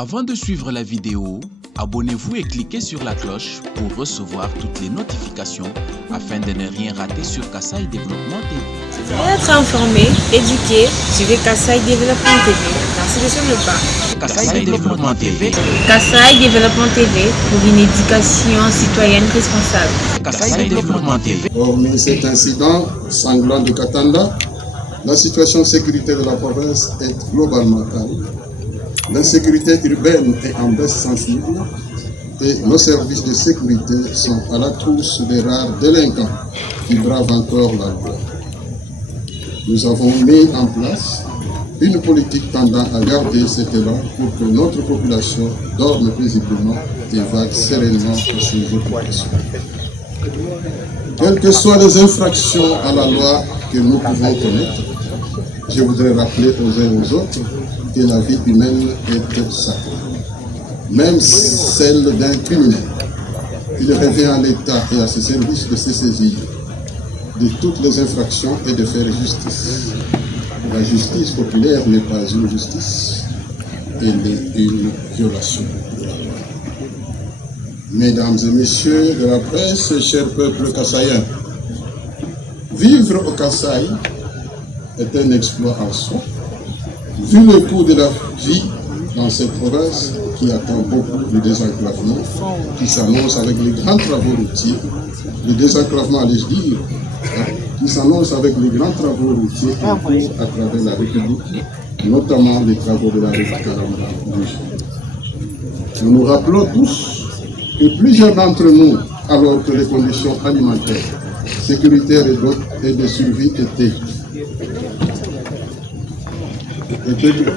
Avant de suivre la vidéo, abonnez-vous et cliquez sur la cloche pour recevoir toutes les notifications afin de ne rien rater sur Kasaï Développement TV. Pour être informé, éduqué, suivez Kasaï Développement TV. Merci de suivre le pas. Kasaï Développement TV. Kasaï Développement TV pour une éducation citoyenne responsable. Kasaï Développement TV. Hormis cet incident sanglant de Katanda, la situation sécuritaire de la province est globalement calme. L'insécurité urbaine est en baisse sensible et nos services de sécurité sont à la trousse des rares délinquants qui bravent encore la loi. Nous avons mis en place une politique tendant à garder cet élan pour que notre population dorme paisiblement et vague sereinement sur ses occupations. Quelles que soient les infractions à la loi que nous pouvons commettre, je voudrais rappeler aux uns et aux autres que la vie humaine est sacrée, même celle d'un criminel. Il revient à l'État et à ses services de se saisir de toutes les infractions et de faire justice. La justice populaire n'est pas une justice, elle est une violation de la loi. Mesdames et messieurs de la presse, chers peuples kassaïens, vivre au Kasaï est un exploit en soi. Vu le coût de la vie dans cette province qui attend beaucoup le désenclavement, qui s'annonce avec les grands travaux routiers, le désenclavement, allais-je dire, qui s'annonce avec les grands travaux routiers en cours à travers la République, notamment les travaux de la route Karamara. Nous nous rappelons tous que plusieurs d'entre nous, alors que les conditions alimentaires, sécuritaires et de survie étaient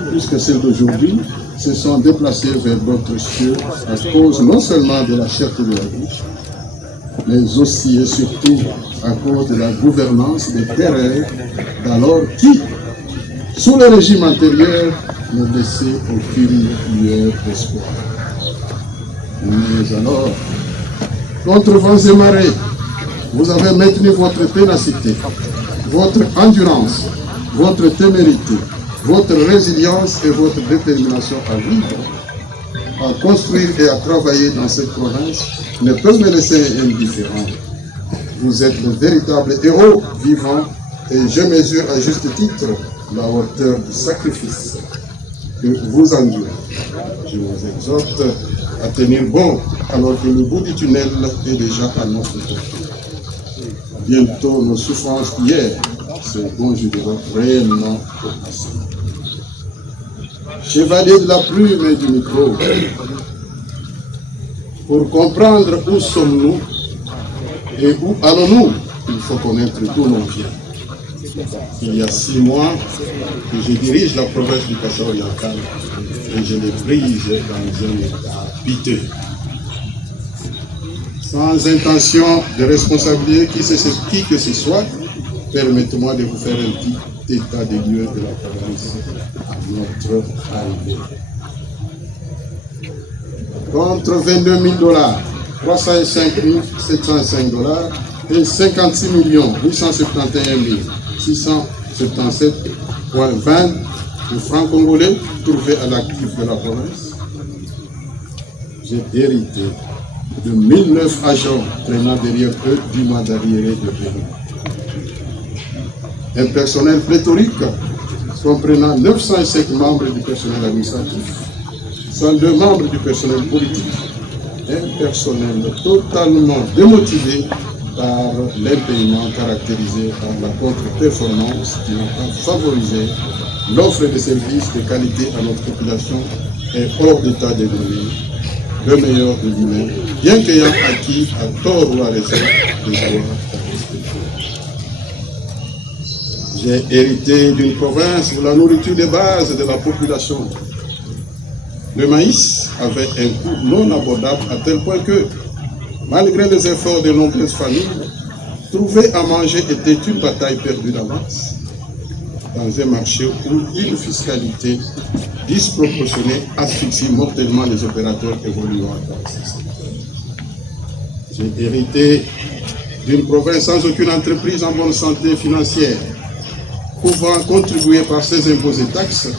plus que celles d'aujourd'hui, se sont déplacés vers d'autres cieux à cause non seulement de la cherté de la vie, mais aussi et surtout à cause de la gouvernance des terreurs d'alors qui, sous le régime antérieur, ne laissaient aucune lueur d'espoir. Mais alors, contre vents et marées, vous avez maintenu votre ténacité, votre endurance, votre témérité, votre résilience et votre détermination à vivre, à construire et à travailler dans cette province ne peuvent me laisser indifférent. Vous êtes le véritable héros vivant et je mesure à juste titre la hauteur du sacrifice que vous endurez. Je vous exhorte à tenir bon alors que le bout du tunnel est déjà à notre portée. Bientôt nos souffrances d'hier se conjugueront réellement au passé. Chevalier de la plume et du micro, pour comprendre où sommes-nous et où allons-nous, il faut connaître tous nos biens. Il y a 6 mois que je dirige la province du Kasaï-Oriental et je l'ai prise dans un état piteux. Sans intention de responsabiliser qui que ce soit, permettez-moi de vous faire un petit état des lieux de la province à notre arrivée. Contre 22 000 $, 305 705 $ et 56 871 677,20 de francs congolais trouvés à l'actif de la province, j'ai hérité de 1009 agents traînant derrière eux du mois d'arriéré de Bénin. Un personnel pléthorique comprenant 905 membres du personnel administratif, 102 membres du personnel politique, un personnel totalement démotivé par l'impayement caractérisé par la contre-performance qui n'a pas favorisé l'offre de services de qualité à notre population et hors d'état de devenir le meilleur de lui-même, bien qu'ayant acquis à tort ou à raison des droits. J'ai hérité d'une province où la nourriture de base de la population, le maïs, avait un coût non abordable à tel point que, malgré les efforts de nombreuses familles, trouver à manger était une bataille perdue d'avance dans un marché où une fiscalité disproportionnée asphyxie mortellement les opérateurs évoluant dans ce secteur. J'ai hérité d'une province sans aucune entreprise en bonne santé financière, pouvant contribuer par ses impôts et taxes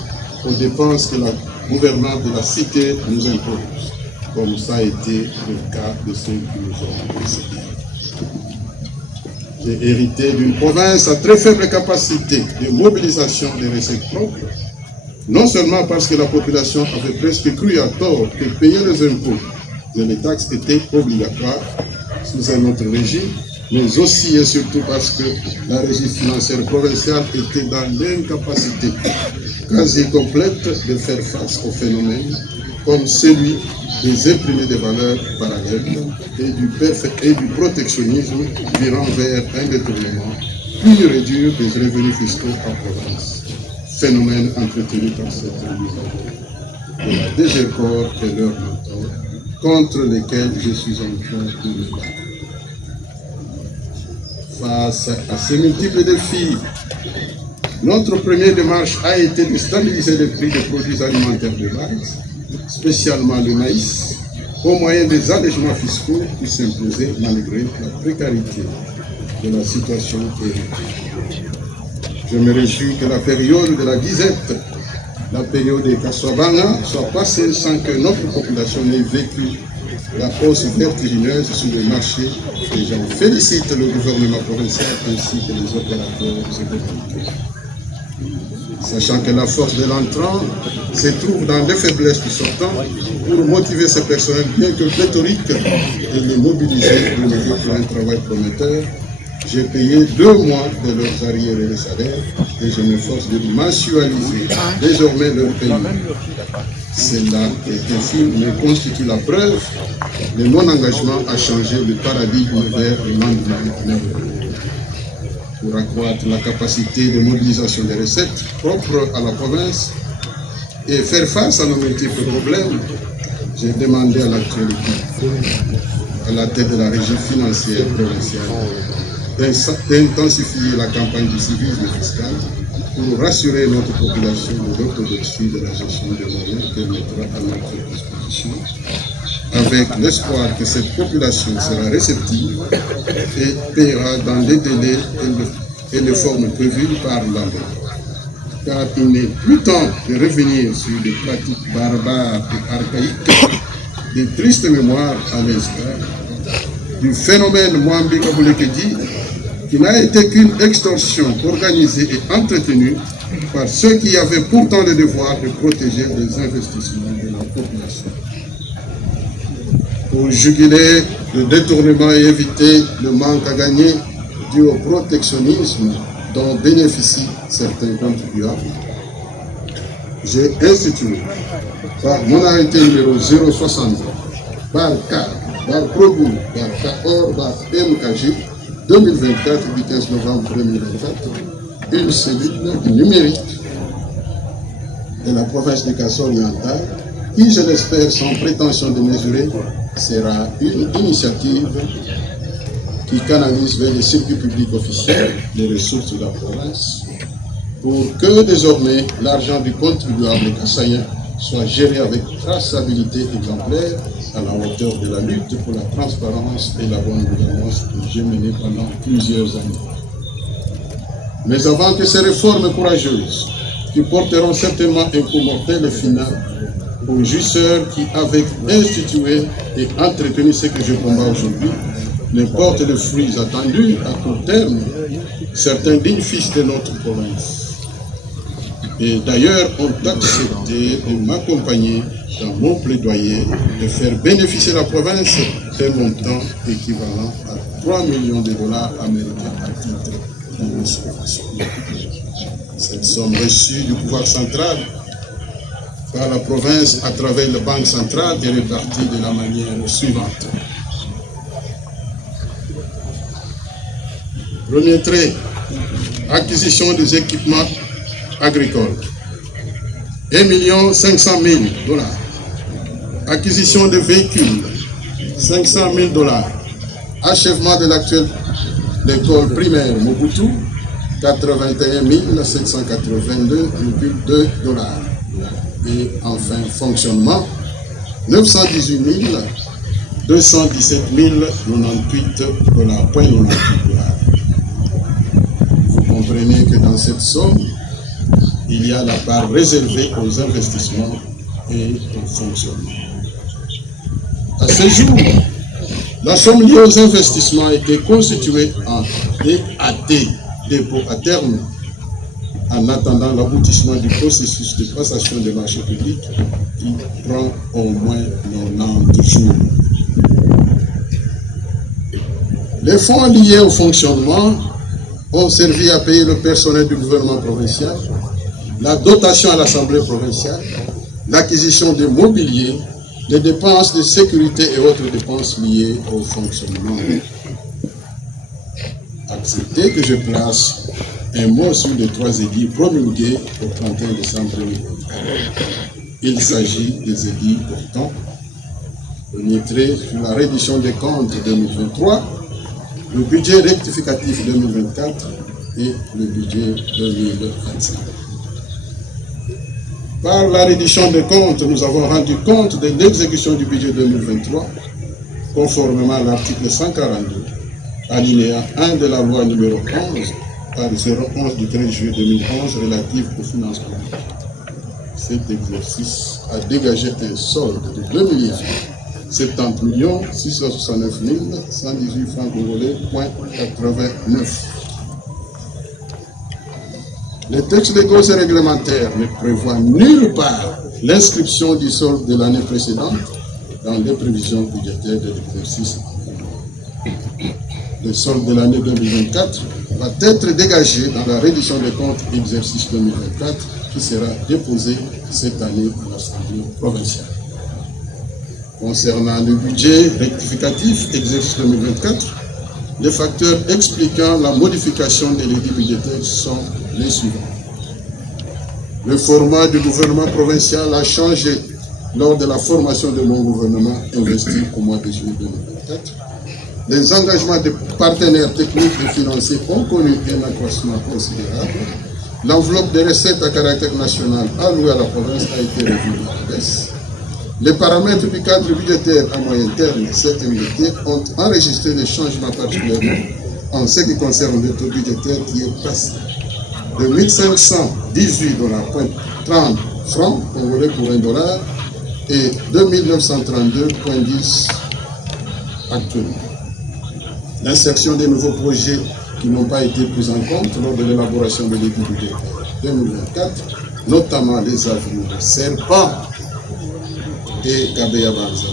aux dépenses que la gouvernants de la cité nous imposent, comme ça a été le cas de ceux qui nous ont précédés. J'ai hérité d'une province à très faible capacité de mobilisation des recettes propres, non seulement parce que la population avait presque cru à tort que payer les impôts et les taxes étaient obligatoires sous un autre régime, mais aussi et surtout parce que la régie financière provinciale était dans l'incapacité quasi complète de faire face au phénomène comme celui des imprimés de valeurs parallèles et du protectionnisme virant vers un détournement pur et dur des revenus fiscaux en province, phénomène entretenu par cette révision de la DGCOR et leurs mentors, contre lesquels je suis en train de me battre. Face à ces multiples défis, notre première démarche a été de stabiliser les prix des produits alimentaires de base, spécialement le maïs, au moyen des allègements fiscaux qui s'imposaient malgré la précarité de la situation territoriale. Je me réjouis que la période de la disette, la période des Kaswabanga, soit passée sans que notre population n'ait vécu la hausse vertigineuse sur le marché, et j'en félicite le gouvernement provincial ainsi que les opérateurs économiques. Sachant que la force de l'entrant se trouve dans les faiblesses du sortant, pour motiver ces personnels bien que pléthoriques et les mobiliser de nouveau pour un travail prometteur, j'ai payé 2 mois de leurs arriérés de salaire et je m'efforce de mensualiser désormais leur paiement. Cela est ainsi, mais constitue la preuve de mon engagement à changer le paradigme vers le lendemain. Pour accroître la capacité de mobilisation des recettes propres à la province et faire face à nos multiples problèmes, j'ai demandé à l'actuelle équipe, à la tête de la régie financière provinciale, d'intensifier la campagne du civisme fiscal pour rassurer notre population de l'orthodoxie de la gestion des moyens qu'elle mettra à notre disposition, avec l'espoir que cette population sera réceptive et paiera dans les délais et les formes prévues par la loi. Car il n'est plus temps de revenir sur des pratiques barbares et archaïques, des tristes mémoires à l'instar du phénomène Mwambi Kaboulekedi, qui n'a été qu'une extorsion organisée et entretenue par ceux qui avaient pourtant le devoir de protéger les investissements de la population. Pour juguler le détournement et éviter le manque à gagner dû au protectionnisme dont bénéficient certains contribuables, j'ai institué par mon arrêté numéro 060, par K, par Probu, par KOR, par MKG, 2024 du 15 novembre 2024, une cellule numérique de la province de Kasso-Oriental qui, je l'espère, sans prétention de mesurer, sera une initiative qui canalise vers les circuits publics officiels les ressources de la province pour que désormais l'argent du contribuable kassaïen soit géré avec traçabilité exemplaire à la hauteur de la lutte pour la transparence et la bonne gouvernance que j'ai menée pendant plusieurs années. Mais avant que ces réformes courageuses, qui porteront certainement un coup mortel et final aux jouisseurs qui avaient institué et entretenu ce que je combats aujourd'hui, ne portent les fruits attendus à court terme, certains dignes fils de notre province. Et d'ailleurs ont accepté de m'accompagner dans mon plaidoyer de faire bénéficier la province d'un montant équivalent à 3 millions de dollars américains à titre de restauration. Cette somme reçue du pouvoir central par la province à travers la Banque centrale est répartie de la manière suivante. Premier trait, acquisition des équipements agricoles, 1 500 000 dollars. Acquisition de véhicules, 500 000 dollars. Achèvement de l'actuelle école primaire Mobutu, 81 782,2 dollars. Et enfin, fonctionnement, 918 217 098 dollars. Vous comprenez que dans cette somme, il y a la part réservée aux investissements et au fonctionnement. À ce jour, la somme liée aux investissements a été constituée en DAT, dépôt à terme, en attendant l'aboutissement du processus de passation des marchés publics qui prend au moins 90 jours. Les fonds liés au fonctionnement ont servi à payer le personnel du gouvernement provincial, la dotation à l'Assemblée provinciale, l'acquisition de mobilier, les dépenses de sécurité et autres dépenses liées au fonctionnement. Acceptez que je place un mot sur les 3 édits promulgués au 31 décembre 2024. Il s'agit des édits portant premier trait sur la reddition des comptes 2023, le budget rectificatif 2024 et le budget 2025. Par la reddition des comptes, nous avons rendu compte de l'exécution du budget 2023, conformément à l'article 142, alinéa 1 de la loi numéro 11, par 011 du 13 juillet 2011 relative aux finances publiques. Cet exercice a dégagé un solde de 2 669 118 francs congolais, .89. Les textes légaux et réglementaires ne prévoient nulle part l'inscription du solde de l'année précédente dans les prévisions budgétaires de l'exercice. Le solde de l'année 2024 va être dégagé dans la reddition des comptes exercice 2024 qui sera déposée cette année à l'Assemblée provinciale. Concernant le budget rectificatif exercice 2024, les facteurs expliquant la modification des crédits budgétaires sont les suivants. Le format du gouvernement provincial a changé lors de la formation de mon gouvernement investi au mois de juillet 2024. Les engagements des partenaires techniques et financiers ont connu un accroissement considérable. L'enveloppe des recettes à caractère national allouée à la province a été revue à la baisse. Les paramètres du cadre budgétaire à moyen terme, CMDT, ont enregistré des changements particulièrement en ce qui concerne le taux budgétaire qui est passé de 1518,30 francs congolais pour $1 et 2932,10 actuellement. L'insertion des nouveaux projets qui n'ont pas été pris en compte lors de l'élaboration de l'étude budgétaire 2024, notamment les avenues de Serpent et Kabeya Banza.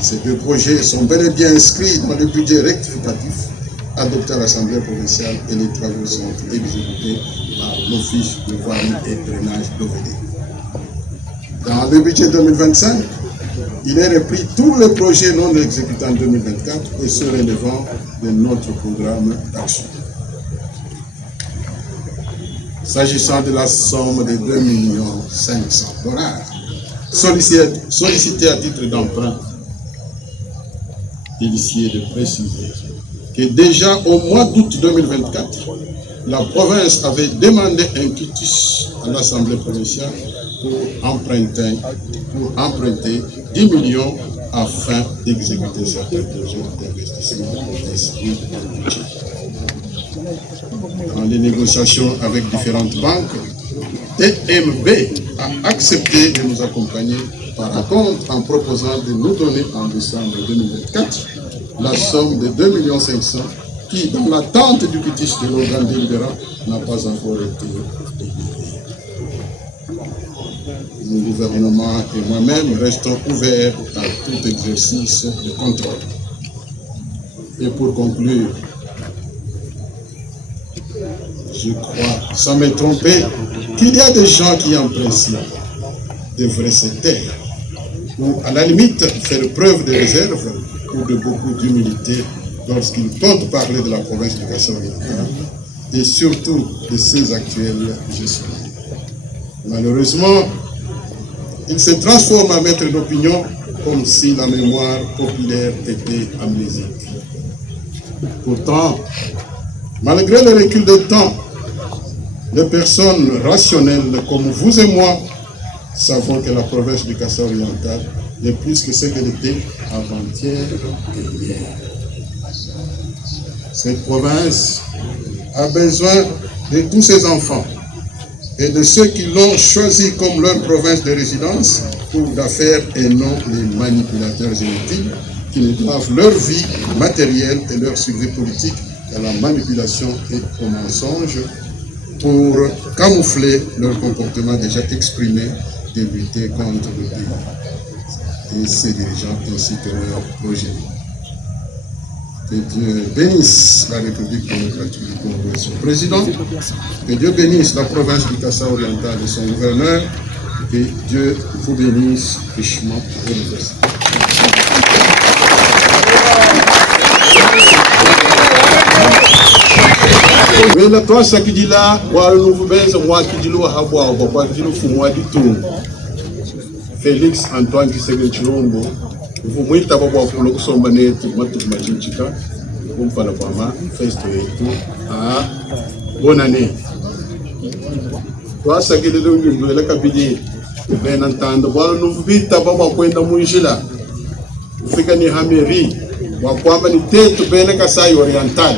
Ces 2 projets sont bel et bien inscrits dans le budget rectificatif adopté à l'Assemblée provinciale et les travaux sont exécutés par l'Office de voirie et drainage d'OVD. Dans le budget 2025, il est repris tous les projets non exécutés en 2024 et ceux relevant de notre programme d'action. S'agissant de la somme de $2,500,000 sollicitée à titre d'emprunt, il est de préciser que déjà au mois d'août 2024, la province avait demandé un quitus à l'Assemblée provinciale pour emprunter 10 millions afin d'exécuter certains projets d'investissement inscrits dans le budget. Dans les négociations avec différentes banques, TMB a accepté de nous accompagner par raconte en proposant de nous donner en décembre 2024 la somme de 2,5 millions qui, dans l'attente du quitus de l'organe délibérant, n'a pas encore été délivré. Mon gouvernement et moi-même restons ouverts à tout exercice de contrôle. Et pour conclure, je crois, sans me tromper, qu'il y a des gens qui, en principe, devraient se taire, ou à la limite faire preuve de réserve ou de beaucoup d'humilité lorsqu'ils comptent parler de la province du Kasaï-Oriental et surtout de ses actuels gestionnaires. Malheureusement, il se transforme à maître d'opinion comme si la mémoire populaire était amnésique. Pourtant, malgré le recul de temps, les personnes rationnelles comme vous et moi savons que la province du Kasaï-Oriental n'est plus que ce qu'elle était avant-hier et hier. Cette province a besoin de tous ses enfants et de ceux qui l'ont choisi comme leur province de résidence pour d'affaires et non les manipulateurs inutiles qui ne doivent leur vie matérielle et leur survie politique à la manipulation et au mensonge pour camoufler leur comportement déjà exprimé de lutter contre le pays et ses dirigeants ainsi que leurs projets. Que Dieu bénisse la République démocratique du Congo et son président. Que Dieu bénisse la province du Kasaï oriental et son gouverneur. Que Dieu vous bénisse richement et universellement. Mais la toi ça qui dit là, voilà nous vous benze moi qui dit là habwa papa dit nous fumwa dit tout. Félix Antoine Kisege Chilombo. Vous mwita baba pour le kusomba netu matu machinchika kumpala kwa ma festo yetu bonne année. Toi ça qui dit là la kabidi ben entendre voilà nous vita baba kwenda munjila. Ufika ni hameri wa kwamba ni tetu bene Kasai oriental.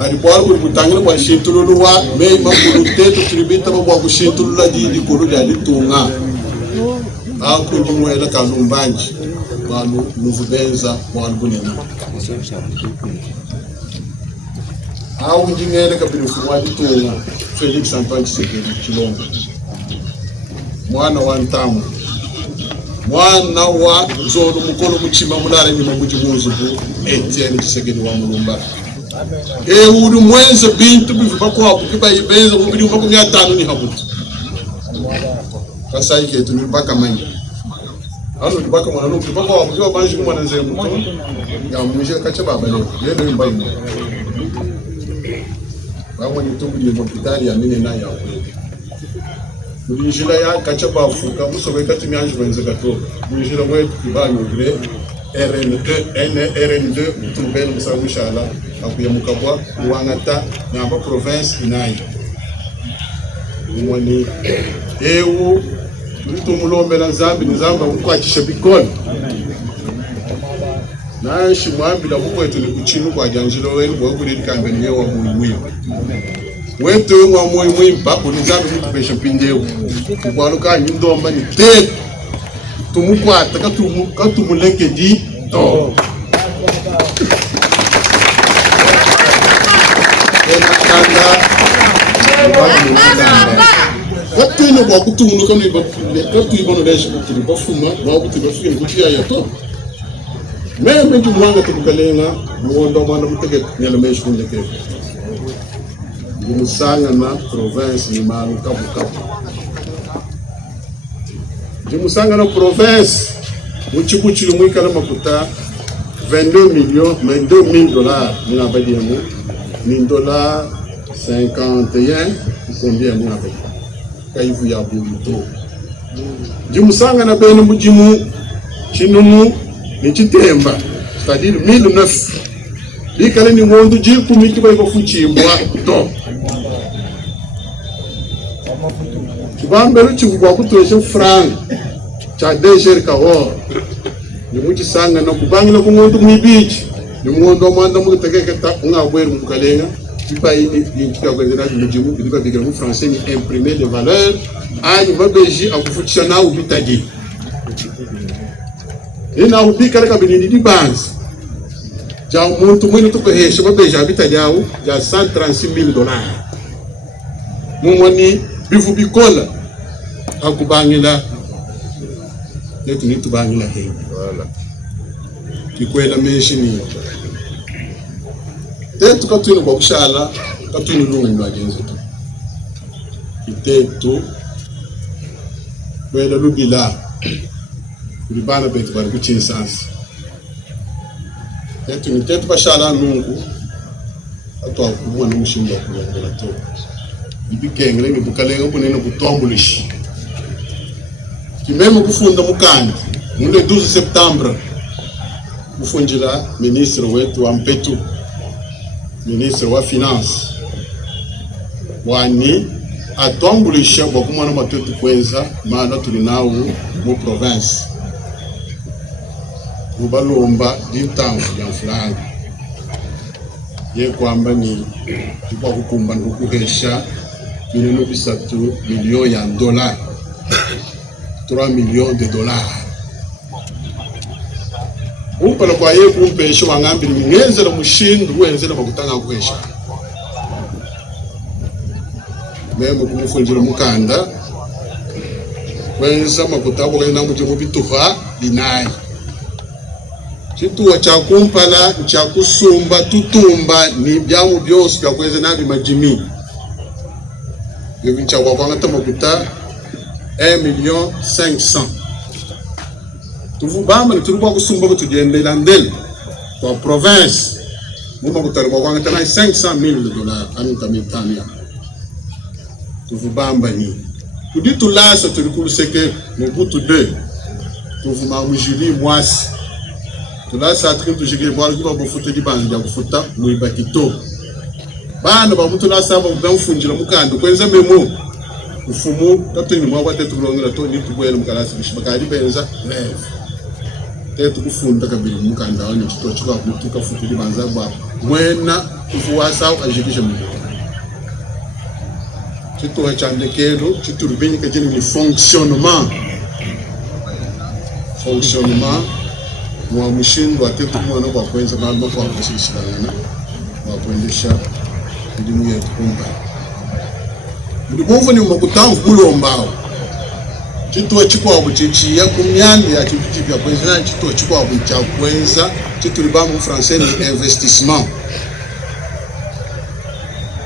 Alipora kutangana kwa shintulu wa mei makulu tetu tribita baba kushintulu la di kulu ya litunga. Kunjumwela kalumbanji wanu nuvubenza wanu bunini njingele kabili fuwadi tunga Felix Antoine Tshisekedi Tshilombo mwana wa Ntamu mwana wa Nzolo mukolo muchima mulala nyuma muchimuzubu Etienne Tshisekedi wa Mulumba uri mwenze bintu bivako hapo kiba ibenza mubili mpaka 500 ni habutu Kasai ketu ni mpaka manyi ano mpaka mwana no mpaka wa mzee banji mwana nzee mto ya muje kacha baba leo yeye mbai mwa bamwe ni tumbu ni hospitali ya mine na ya mujila ya kacha bafuka musobe kati myanji wenze gato mujila mwe kibanyo gre RN2 tumbele musabu shala akuya mukabwa wangata na amba province inayi mwani ewu tulitumulombe na Zambi nizamba mkwachisha bikoni na shimwambi la mkwetu ni kuchinu kwa janjilo wenu wakuli likambele wa muimuyo wetu wa muimuyo mpapo nizambi mtupesha pindewu kukwaluka nyindomba ni tetu tumukwata katumuleke di to Watu ino kwa kutungu kama ibapule, watu ibono lesha kutuli bafuma, wabuti bafika nikutia ya to. Meme jumwanga tukukalenga, muondo mwana mutege nyala meshu kunjeke. Jumusanga na province ni malu kabu kabu. Jumusanga na province, muchibuchi lumwika na makuta, 22 dollars, nina badi ya mu, ni dollars 51, combien muna badi. Kaivu ya bulito jimusanga na bene mujimu chinumu ni chitemba c'est-à-dire 1009 likale ni ngondu ji kumiki ba fuchimbwa to kibambero chivugwa kutoshe franc cha dejer kawo ni muchisanga na kubangila ku ngondu mibichi ni ngondu manda mu tekeketa ngabweru mukalenga Pipa ini kika kwendena mujimu kilipa bigera mu français ni imprimer de valeur ani mabeji akufutisha na ubitaji ina ubika reka binini di banks ja muntu mwini tukohesha mabeji abitaji au ja 136,000 dollars mumoni bivu bikola akubangila yetu ni tubangila he wala kikwela meshini tetu katwini kwa kushala katwini lungu wajenzi tu itetu wela lubila kulibana betu bari kuchinsansi tetu bashala lungu atwa kumwa numushinda kulongola to ibikengele ngibukalenga kunena kutombulishi kimemo kufunda mukandi mule 12 septembre kufunjila ministre wetu wa Mpetu ministre wa finance wani atombulisha kwa kumwana matoto kwenza maana tulinawo mu province mubalomba dintanfu ya fulani ye kwamba ni kwa kukumba kukuhesha milioni 3 milioni ya dola 3 millions de dollars. Umpala kwa ye kumpesha wangambi ngenzela mushindu wenzela makutanga kwesha. Memo kumufunjira mukanda wenza makutabo kena mujemo bituha linayi. Chituwa cha kumpala cha kusumba tutumba ni byamu byose byakweze nabi majimi. Yevincha kwa makuta 1,500,000. Tuvubamba ni tulikuwa kusumba kutugendela ndele kwa province. Muma kutarwa kwa ngata 500,000 dollars anitamia. Tuvubamba ni. Kuditu lasa tulikulu seke Mobutu 2. Tuvuma mujili mwasi. Tulasa atrim tujige bwala kiba bofuta dibanzi ya kufuta muiba kito. Bana ba mutu lasa ba mfunjira mukando kwenza memo. Ufumu tatini mwa tetu kulongera to ni tubwele mukalasi bishibakali benza leve. Tetu kufunda kabili mukanda wani chito chikwa kutuka futa dibanza bwa mwena kufuasa ajikisha mu. Chito wachandekelo chito rubeni kajeni ni fonctionnement. Mwa mushindu atetu mwana kwa kwenza maaluma kwa kusishilana wa kuendesha elimu yetu kumba. Mlibovu ni mwakutangu mulombao. Chituwa chikwa wabuchichi ya kumyandi ya kipiti ya kwenza na chituwa chikwa wabucha kwenza. Chitu libamu francais ni investissement.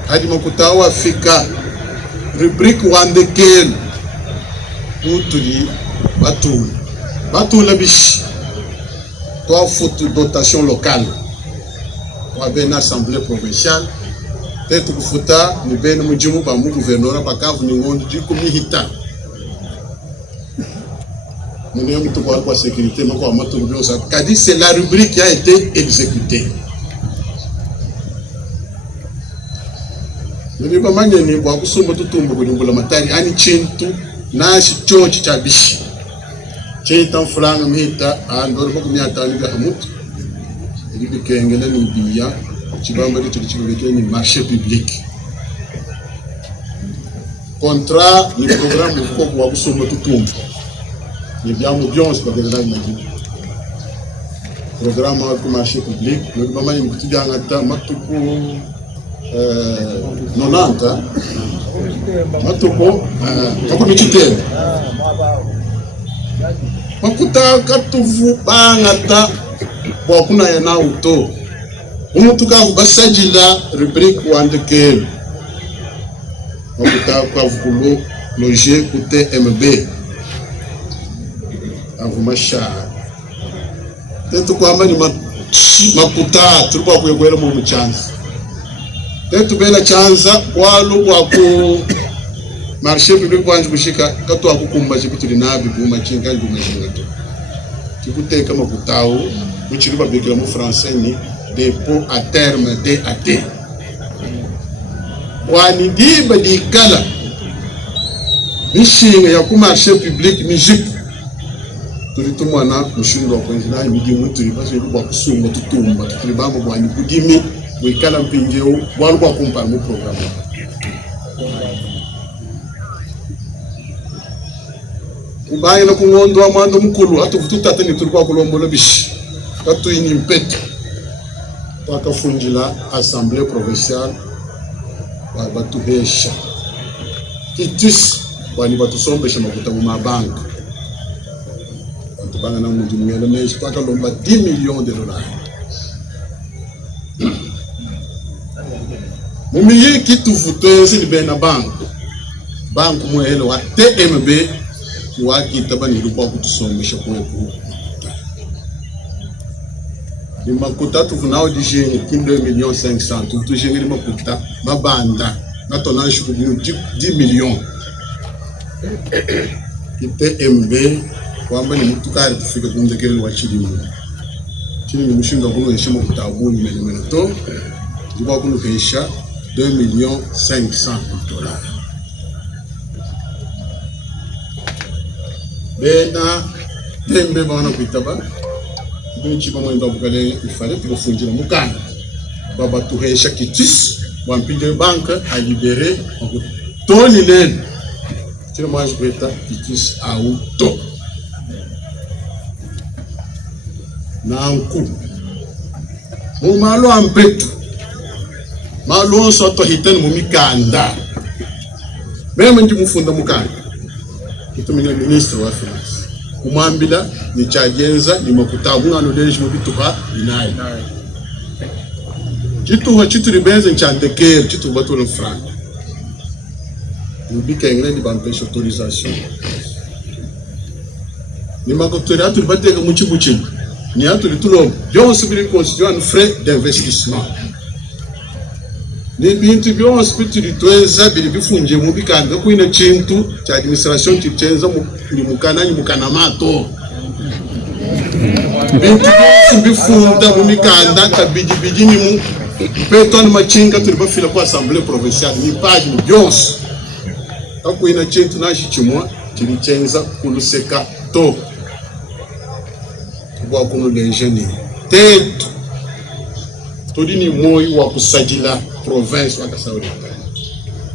Hadi mwakutawa fika rubrique wandekelu utuli batula bishi. Toi, faute dotation locale. Toi, ben assemblée provinciale. Peut-être que fouta, ni ben mujimu ba mu gouverneur ba kavu ni ngondi di kumihita. Nous n'avons pas de sécurité, mais quoi, c'est la rubrique qui a été exécutée. Nous n'avons pas de Cheitan fulani mita andoro kumya tani ga hamut ili kengele ni biya chibamba de chibeke ni marché public contrat ni programme ko kwa kusoma tutumba ni byamu byonse bagenda na programme ko marché public no mama ni kutijanga ta matuko 90 matuko kakumitite makuta katuvu bangata bokuna yana uto umutu ka basajila rubrique wandekelo makuta kwa vulo loger kute MB avumasha tetu kwa mani makuta tulipo kuyekwela mu chance tetu bela chanza kwalo kwa ku marché public wanju kushika katu akukumba chipitu linabi buma chinga nduma chingato kikuteka makutao kuchiriba bikira mu français ni dépôt à terme DAT wani diba dikala mishinga ya ku marché public musique tulitumwana mushindo kwa njina midi mutu libaso kwa kusumba tutumba tulibamba bwani kudimi wikala mpinjeo bwalo kwa kumpa mu programme kubaye na kungondo amando mukulu atuvututa tani tulikuwa kulombola bishi katu ini mpete pakafunjila assemblée provinciale wa batuhesha kitis wani batusombesha makuta mu mabanka batubanga na mundu mwele meshi pakalomba 10 millions de dollars mumiye kituvutwezi libena bank mwele wa TMB kiwakita bani lupa kutusomesha kwetu ni makuta tufunao dijeni 2,500,000 tutujeni ni makuta mabanda na tonage ku 10 millions kite MB kwamba ni mutukari tufika kundekele wa chilimu chini ni mushinga kuno heshima kutabuni mene to ndiba kuno hesha 2,500,000 dollars bena tembe bana kuitaba binchi bamwenda bukale ifale tufunjira mukana baba tuhesha kitis wampinde banka a libéré toni len tira mais beta que quis auto nanku mo malo ampetu malo soto hitani mo mikanda mesmo ndi mufunda mukanda itu ministre wa finance kumwambila ni chagenza ni makutabu ngano deje mu bituha inayi chituha chituri benze nchandekere chituha batolo franc Nous avons une autorisation. Nous avons un frais d'investissement. Nous avons Ako ina chentu nashi chimwa chilichenza kuluseka to kwa kuno lenjeni tetu todini moi wa kusajila province wa Kasauli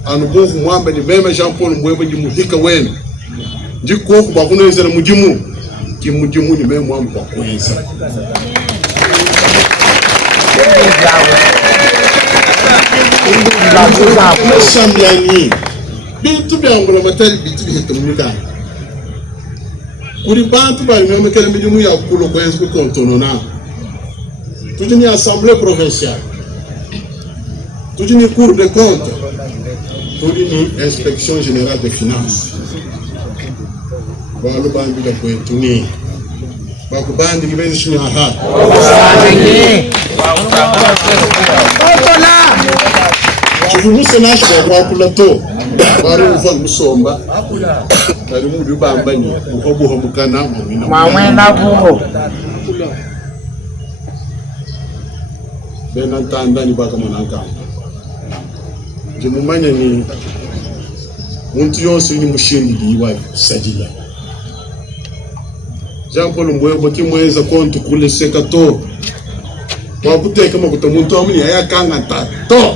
anu bovu mwamba ni meme Jean Paul Mbwebo jimuhika wenu ndiko kwa kuno ezera mujimu kimujimu ni meme mwamba kwa kuenza Sambiani bintu byangola matali bintu bihitamunika kuri bantu bali meme kele midimu ya kulo kwenza ku kontonona tujini assemblée provinciale tujini cour des comptes tujini inspection générale des finances balo bandi la kwetuni bakubandi kibezi shini aha Chuvumuse nashi kwa kula to bari uva musomba bari mu bambanye uko mukana mwamwena vuho bena tanda ni baka monanka jumumanya ni muntu yose ni mushindi diwa sajila Jean Paul Mbwebo kimweza kontu kule sekato kwa kuteka makuta muntu amuni ayakanga tato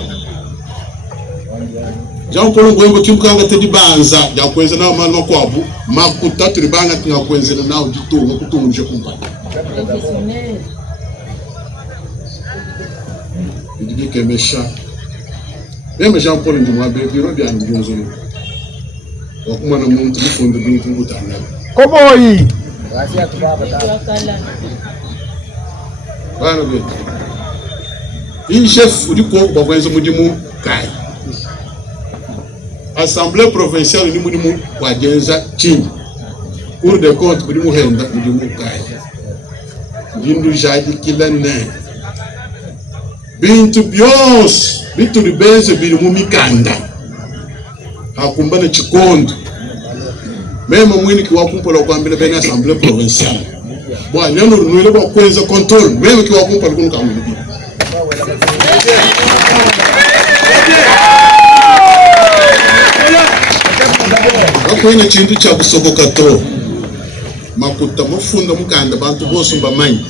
Jean Paul Mbwebo kimkanga tedi banza ya kwenza na mama kwabu makuta tribanga tingakwenzela nawo ditunga kutunje kumpa Idike mesha Meme Jean Paul Ndumwabe biro bya ndunzo wakuma na muntu bifundo bintu ngutanga Koboyi Bana betu Hii chef udiko bakwenza mudimu kai Assemblée provinciale ni mudimu wajenza chini Cour des comptes mudimu henda mudimu kai Jindu jadi kila ne Bintu byos Bintu ribenze bilimu mikanda Hakumbana chikondo Mema mwini kiwa kumpola kwa mbele bena assemblée provinciale Bwa neno runuile kwa kweza control Mema kiwa kumpola kunu kamuli Wako ina chindu cha kusoboka to Makuta mufunda mukanda bantu bosu mbamanyi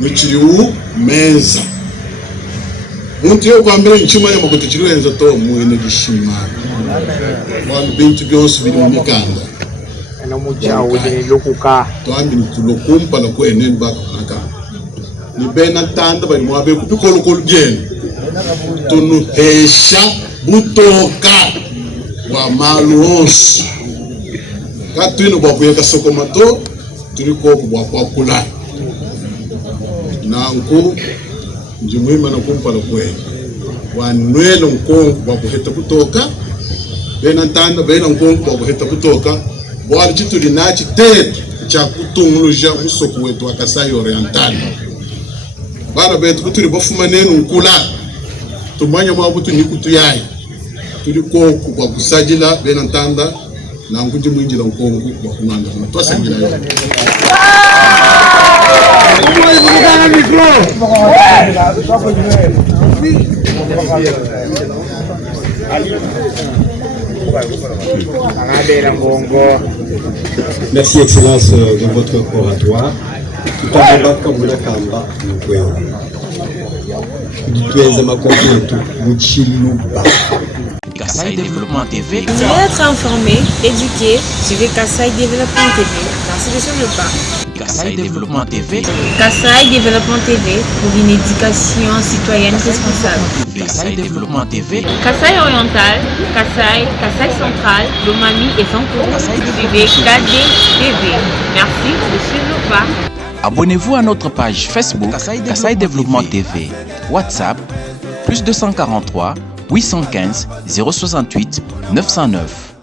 Mchiriu meza Muntu yo kwa mbele nchima ya makuta chiriu enza to mwene gishima Wanu bintu bionsu bili mumikanda Ena muja ule lokuka Tuambi nitulokumpa na kwe nene baka naka Ni bena tanda bali mwabe kupikolo kolu jeni Tunu hesha butoka Wa malu onsu Katuinu babuye kasoko mato Tuliko kwa kula Na nku Njimuima na kumpa na kwe Wanwelo nkongu wabuheta kutoka Bena tanda bena nkongu wabuheta kutoka Wali chitu linachi tetu Chakutunguluja usoku wetu wakasai orientali Bana betu kuturi bafuma nenu nkula Tumanya mwabutu nikutu yai Tuliko kwa kusajila bena tanda Na nkuji mwinjila nkongu wakumanda Tuwa sangila yo Merci Excellence de votre oratoire. Tout à l'heure, comme vous l'avez dit, tu es ma compagnie, Muchiluba. Kassai Développement TV. Vous voulez être informé, éduqué, suivez Kassai Développement TV. Merci sur le pas. Kassai Développement TV. Kassai Développement TV pour une éducation citoyenne responsable. Kassai Développement TV. Kassai Oriental, Kassai Central, Lomami et Fankourou. Suivez KD TV. Merci de suivre le pas. Abonnez-vous à notre page Facebook Kassai Développement TV. WhatsApp +243 815 068 909.